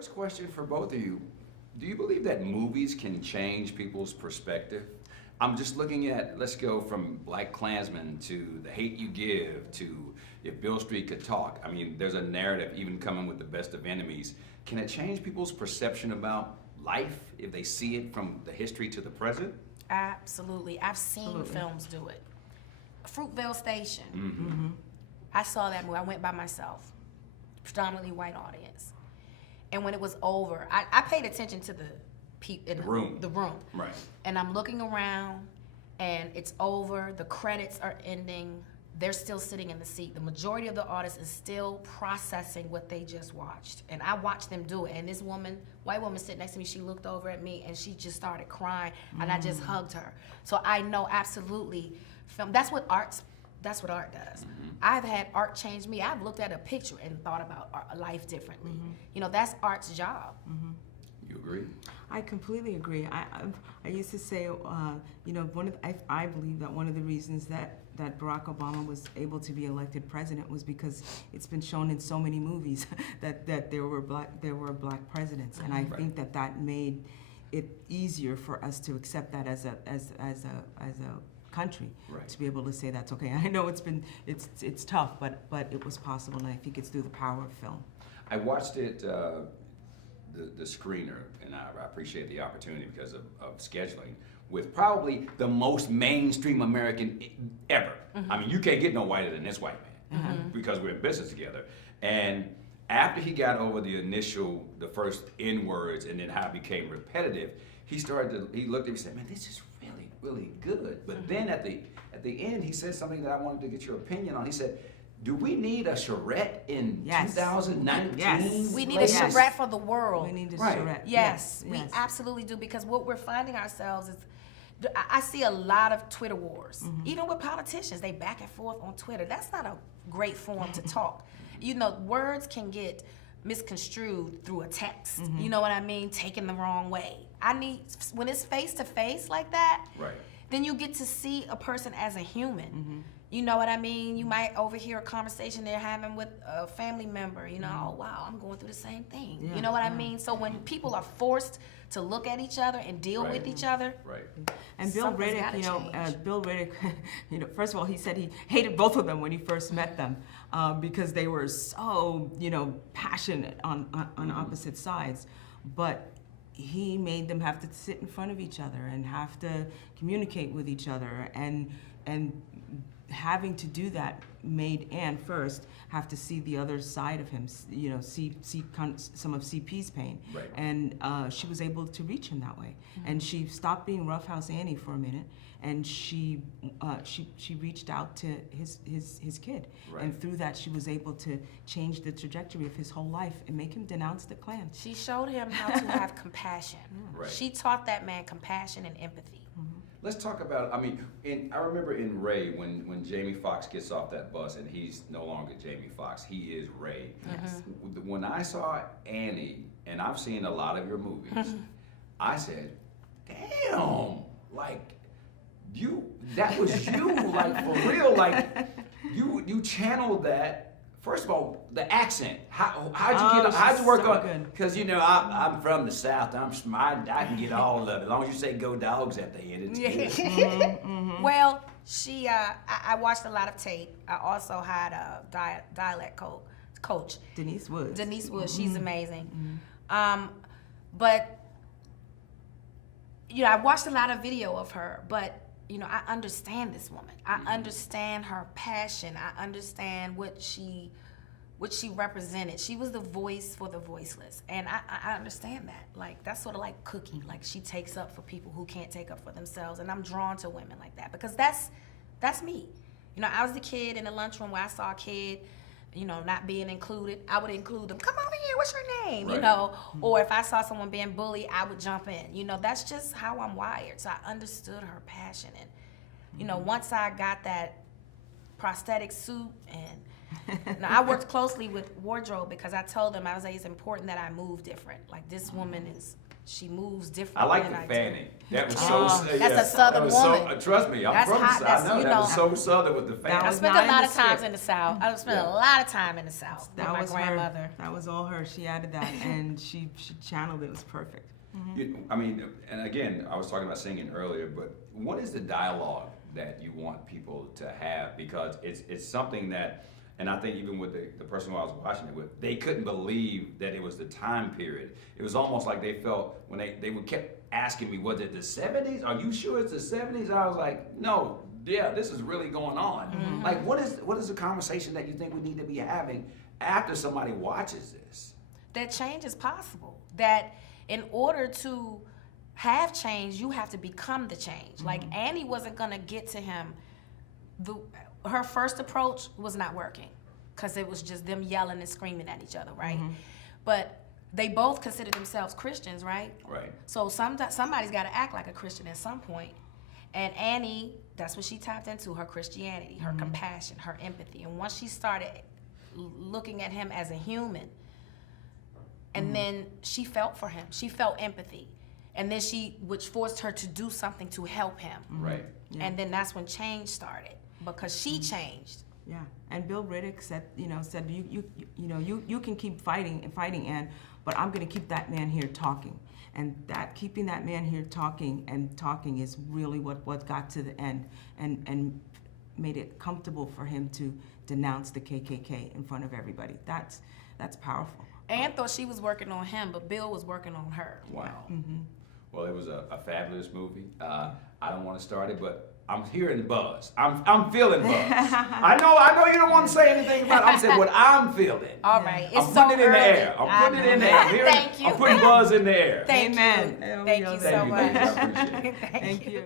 First question for both of you. Do you believe that movies can change people's perspective? I'm just looking at, let's go from Black Klansman to The Hate You Give to If Beale Street Could Talk. I mean, there's a narrative even coming with The Best of Enemies. Can it change people's perception about life if they see it from the history to the present? Absolutely. I've seen films do it. Fruitvale Station. Mm-hmm. I saw that movie. I went by myself. Predominantly white audience. And when it was over, I paid attention to the people in the room. Right. And I'm looking around, and it's over. The credits are ending. They're still sitting in the seat. The majority of the audience is still processing what they just watched. And I watched them do it. And this woman, white woman sitting next to me, she looked over at me and she just started crying, and I just hugged her. So I know absolutely film. That's what art does. I've had art change me. I've looked at a picture and thought about life differently. You know, that's art's job. You agree? I completely agree. I used to say, you know, I believe that one of the reasons that Barack Obama was able to be elected president was because it's been shown in so many movies that there were black presidents, and I think that made it easier for us to accept that as a country, to be able to say that's okay. I know it's tough, but it was possible, and I think it's through the power of film. I watched it. The screener, and I appreciate the opportunity because of scheduling, with probably the most mainstream American ever. I mean, you can't get no whiter than this white man because we're in business together. And after he got over the first N words, and then how it became repetitive, he looked at me and said, "Man, this is really, really good." But then at the end, he said something that I wanted to get your opinion on. He said, do we need a charrette in 2019? Yes. We need a charrette for the world. We need a charrette. Yes, we absolutely do, because what we're finding ourselves is, I see a lot of Twitter wars, even with politicians. They back and forth on Twitter. That's not a great forum to talk. You know, words can get misconstrued through a text. You know what I mean? Taken the wrong way. When it's face to face like that, then you get to see a person as a human. You know what I mean? You might overhear a conversation they're having with a family member, you know, oh wow, I'm going through the same thing. You know what I mean? So when people are forced to look at each other and deal with each other. And Bill Riddick, you know, first of all, he said he hated both of them when he first met them because they were so, you know, passionate on opposite sides. But he made them have to sit in front of each other and have to communicate with each other, and having to do that made Ann first have to see the other side of him, you know, see some of CP's pain, and she was able to reach him that way. And she stopped being Roughhouse Annie for a minute, and she reached out to his kid, and through that she was able to change the trajectory of his whole life and make him denounce the Klan. She showed him how to have compassion. She taught that man compassion and empathy. Let's talk about, I mean, I remember in Ray, when Jamie Foxx gets off that bus, and he's no longer Jamie Foxx, he is Ray. When I saw Annie, and I've seen a lot of your movies, I said, damn, like, that was you, like, for real, like, you channeled that. First of all, the accent. How'd you work on it? Because, you know, I'm from the South. I'm smart. I can get all of it. As long as you say "Go Dogs" at the end, it's good. Well, I watched a lot of tape. I also had a dialect coach. Denise Woods. She's amazing. But, you know, I watched a lot of video of her, but, you know, I understand this woman. I understand her passion. I understand what she represented. She was the voice for the voiceless, and I understand that. Like, that's sort of like Cookie. Like, she takes up for people who can't take up for themselves, and I'm drawn to women like that because that's me. You know, I was the kid in the lunchroom where I saw a kid, you know, not being included. I would include them. Come over here. What's your name? You know, or if I saw someone being bullied, I would jump in. You know, that's just how I'm wired. So I understood her passion, and you know, once I got that prosthetic suit, and now I worked closely with wardrobe because I told them, I was like, it's important that I move different. Like, this woman is She moves I differently. like than the do. fanning. That was That's a Southern woman. Trust me, I'm That's from hot. the That's, South. I know you that know, was so Southern with the That fanning. I was spent not a in lot the of times script. in the South. I spent Yeah. a lot of time in the South with That my was grandmother. her. That was all her. She added that, and she channeled it. It was perfect. I mean, and again, I was talking about singing earlier, but what is the dialogue that you want people to have? Because it's something that, and I think even with the person who I was watching it with, they couldn't believe that it was the time period. It was almost like they felt when they would kept asking me, was it the 70s? Are you sure it's the 70s? I was like, no, yeah, this is really going on. Like, what is the conversation that you think we need to be having after somebody watches this? That change is possible. That in order to have change, you have to become the change. Like Annie wasn't gonna get to him. Her first approach was not working because it was just them yelling and screaming at each other, right? But they both considered themselves Christians, right? Right. So somebody's got to act like a Christian at some point. And Annie, that's what she tapped into, her Christianity, her compassion, her empathy. And once she started looking at him as a human, and then she felt for him. She felt empathy. And then which forced her to do something to help him. Right. Yeah. And then that's when change started because she changed. Yeah, and Bill Riddick said, you can keep fighting, Ann, but I'm going to keep that man here talking, and that keeping that man here talking is really what got to the end, and made it comfortable for him to denounce the KKK in front of everybody. That's powerful. Ann thought she was working on him, but Bill was working on her. Wow. Well, it was a fabulous movie. I don't want to start it, but I'm hearing buzz. I'm feeling buzz. I know you don't want to say anything about it. I'm saying what I'm feeling. All right, it's I'm so putting it in the early. air. I'm putting it in the air. Thank you. I'm putting buzz in the air. Thank Amen. you. Thank you so Thank you. much. I appreciate it. Thank you.